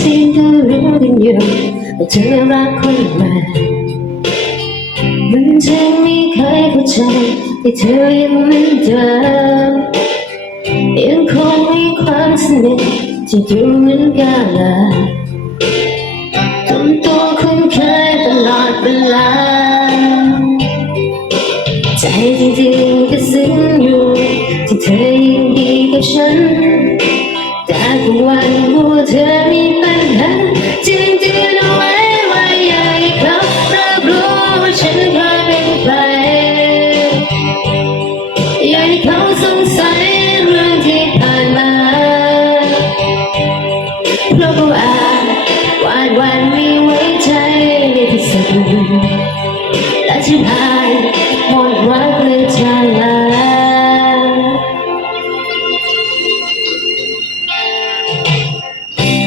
จริงก็รู้กันอยู่ว่าเธอรักคนใหม่มันฉันไม่เคยเข้าใจที่เธอยังเหมือนเดิมยังคงมีความสนิทที่ดูเหมือนกัน ใจจริงๆก็ซึ้งอยู่ที่เธอยินดีกับฉัน แต่ก็หวันว่าเธอมีปัญหาจริงๆเอาไว้ว่าอยากให้เขารับรู้ว่าฉันเคยเป็นใครอยากให้เขาสงสัยเรื่องที่ผ่านมาเพราะเขาอาจวาดวันไม่ไว้ใจในที่สุดและที่ผ่านหมด รักเลยจาลา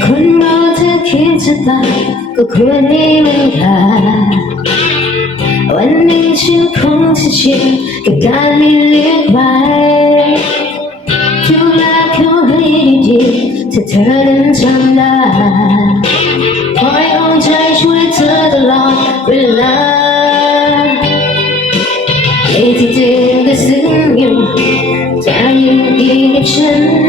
คนเราถ้าคิดจะตายก็ควรให้มันขาวันหนึ่งฉันคงจะชินกับการไม่เลือกไว้ดูแลเขาให้ดีๆถ้าเธอนั้นจำได้ ยัง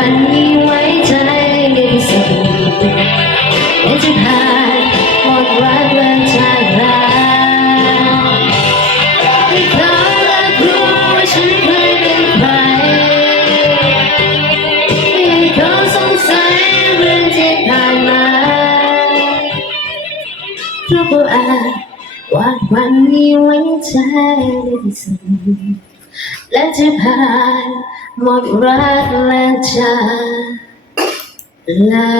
วันมีไว้ใจในที่สุดและจะผ่านหมดรักและจากลาให้เขารับรู้ว่าฉันเคยเป็นใครให้เขาสงสัยเรื่องที่ผ่านมาเพราะเขาอาจวาวันมีไว้ใจในที่สุดและจะผ่าน หมดรักและจากลา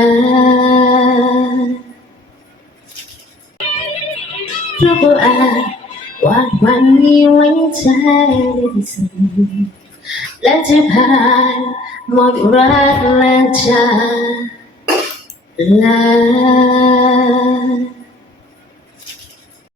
เพราะเขาอาจวาดวันมีไว้ใจในที่สุดและจะผ่านหมดรักและจากลา